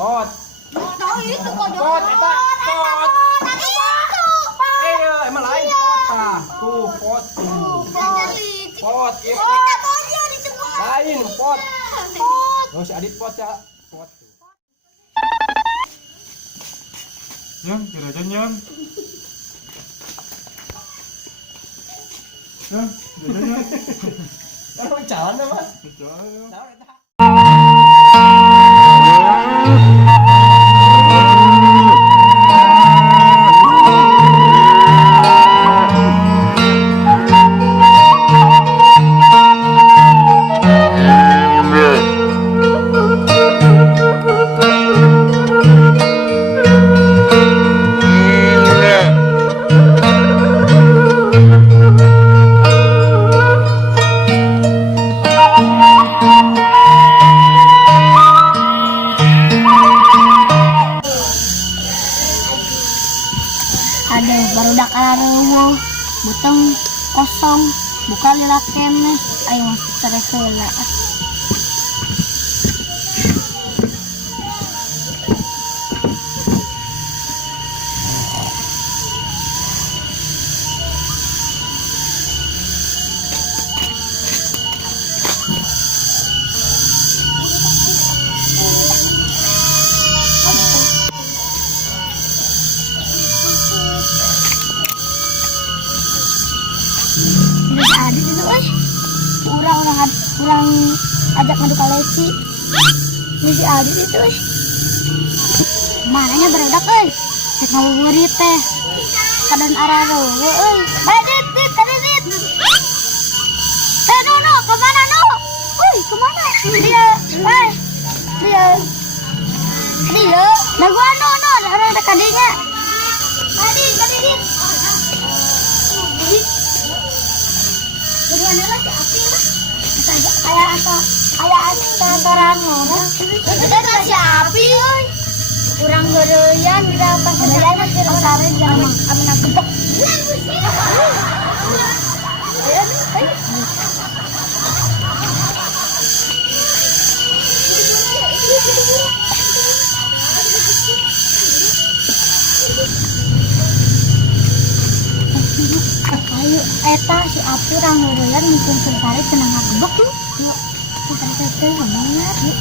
Pot. Tahu itu kok Pot, eta pot. Emang lain pot tah. Tuh, pot tuh. Pot, iya pot. Lain pot. Oh, si Adit pot ya. Pot. Nyon, kira aja nyon. Nyon, kira aja nyon. Kan jalan apa? Betul. Ada baru dak rumah butang kosong buka lila kene ayo masuk terkela ada dulu kurang ajak ngadu kalesi masih ada itu mananya beredak cek ngabuburit teh kadan araro dit no kemana no kemana dia gua no ada kadinya dit bagaimana lah si Api lah kayak kantoran kita kan si Api kurang gereyan kita pas gereyan di pasaran jangan amin gebek ayo eta si Api orang gereyan mungkin sensari senang gebek tuh yuk kita ngomongnya yuk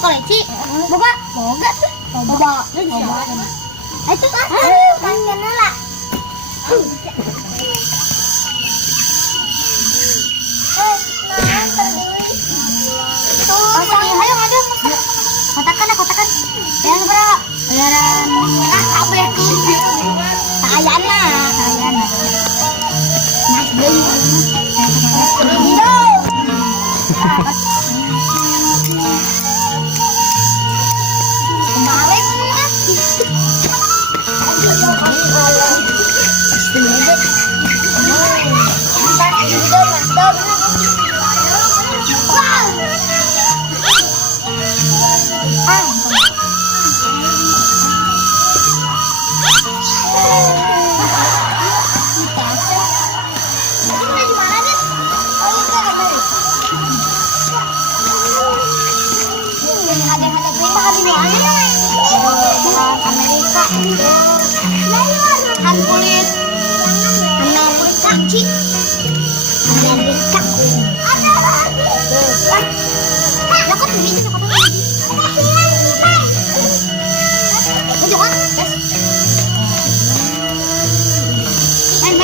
kaleci boga itu kan kenala kotakan yang berapa bayaran apa ya kayaknya mas beli Amerika han kulit Amerika cik Amerika ada lagi lah kok begini kok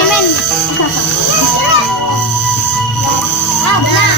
men ah benar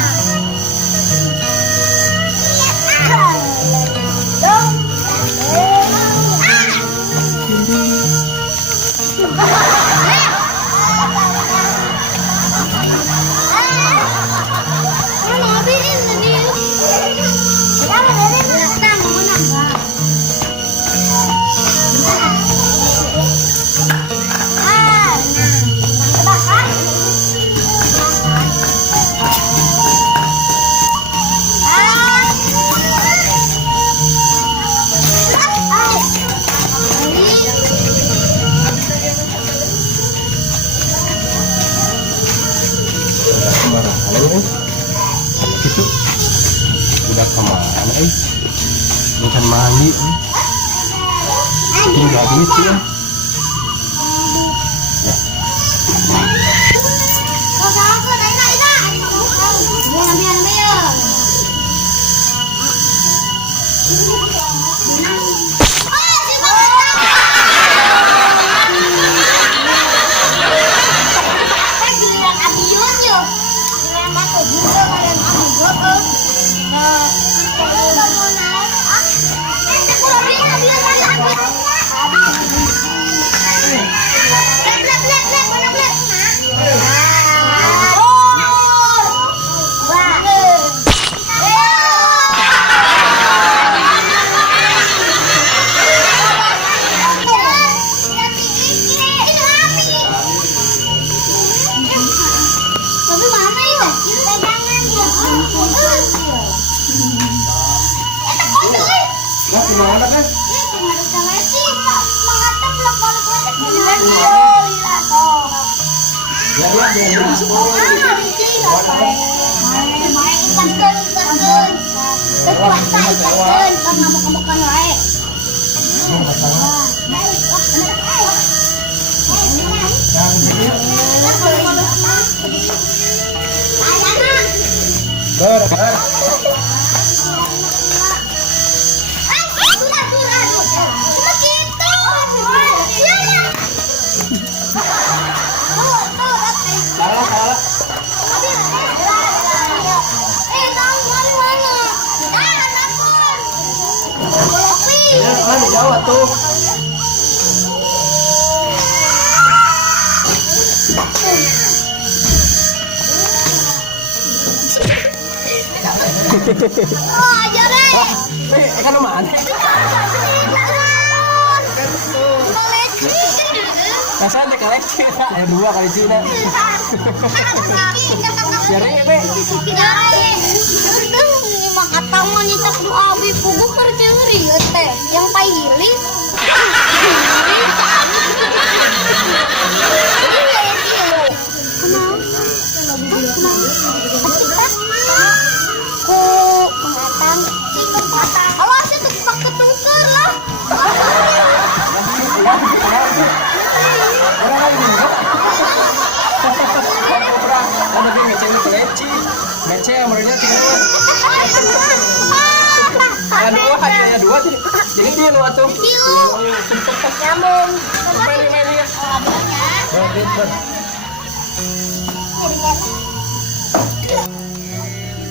Ikan mangi. Ini nggak duit ya. Jauh tuh. Oh, aja deh. Kan mana? Rasanya koleksi. Ada 2 kali Cina. Biarin ya, Be. Kata mau nyicak doa abi pugu kerja ngeri teh yang pahili Ngece yang menurutnya tinggal hadiahnya 2 jadi dia lu atuh nyambung main ya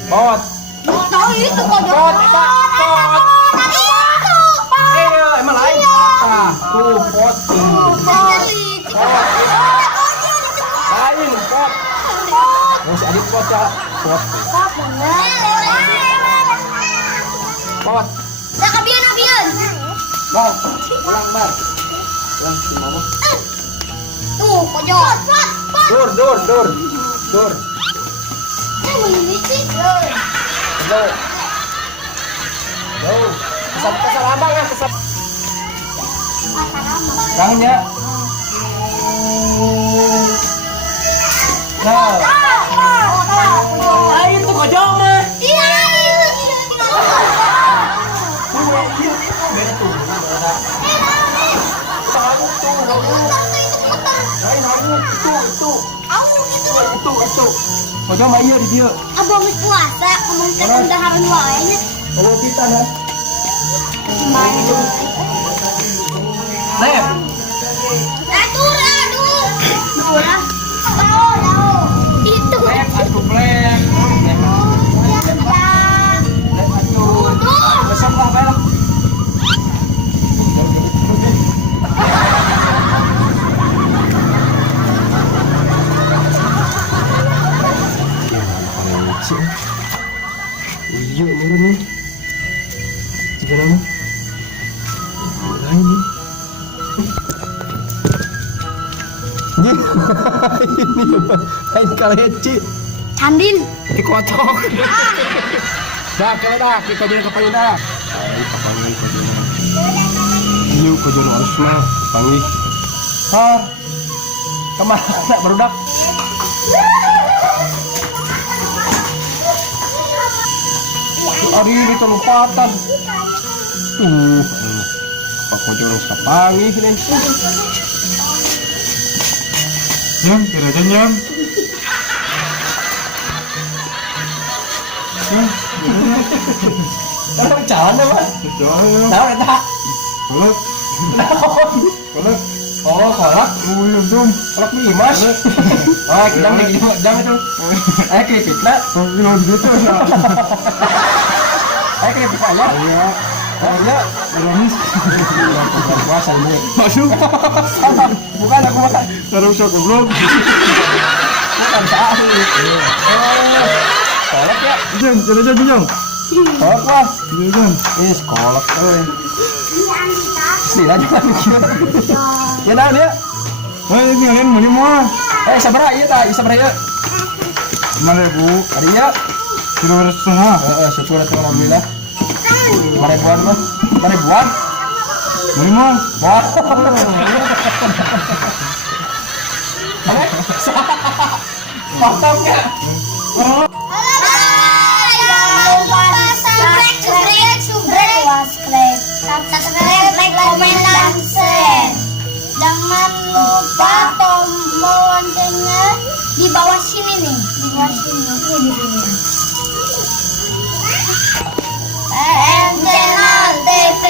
bot tahu itu kok bot emang lain tuh bot lain bot masih adik bot ya bot bot Abian. bang ulang bar ulang gimana Tuh, pojok. dur kesal abang ya kesal tangannya itu kojong mah Iya. Itu. Kojong mah iya di dia. Abang geus puasa, ngomong teh undahan wae nya. Kalau kita dah. Lem. Aduh. Itu. Lem atuh lem. Lem atuh. Besok lah bae lah. Iya, murah nih. Jika nama lain nih. Ini lain kaleci. Candil. Dikocok. Dah, kalau dah, kita jadi kepanggil dah. Ayo, kepanggil kojol. Iya, kojol harus mah panggil. Har, kemana barudak? Hari ini terlupatan. Aku jorong kapangi ini. Nyam, kira aja nyam. Jalan apa? Jalan. Tahu tak? Kolak. Kolak. Oh, kolak. Belum dong. Kolak mie mas. Oh, kita nih jam itu. Keripik nak. Belum gitu ya. Keripik aja. Iya. Ya, Belum. bukan puasa ini. Masuk. Bukan aku makan. Taruh sok belum. Bukan sahur. Kolak ya. Jam, kira aja jam. Kolak wah. Jam. Kolak. Sila jangan mikir. Ya dah dia. Wah, ini kalian mau lima. Sabar ya tak, sabar ya. Mana bu? Hari ya. Kira setengah. Syukur alhamdulillah. Ribuan mah. Ribuan. Lima. Wah. Potongnya. Subscribe, like, comment, dan share. Jangan lupa tombol loncengnya di bawah sini nih, di bawah sini, oke di sini. Channel TV.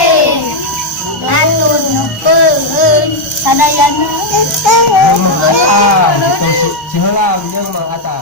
Atur nukeun sadayana. Si heula dia mah kata.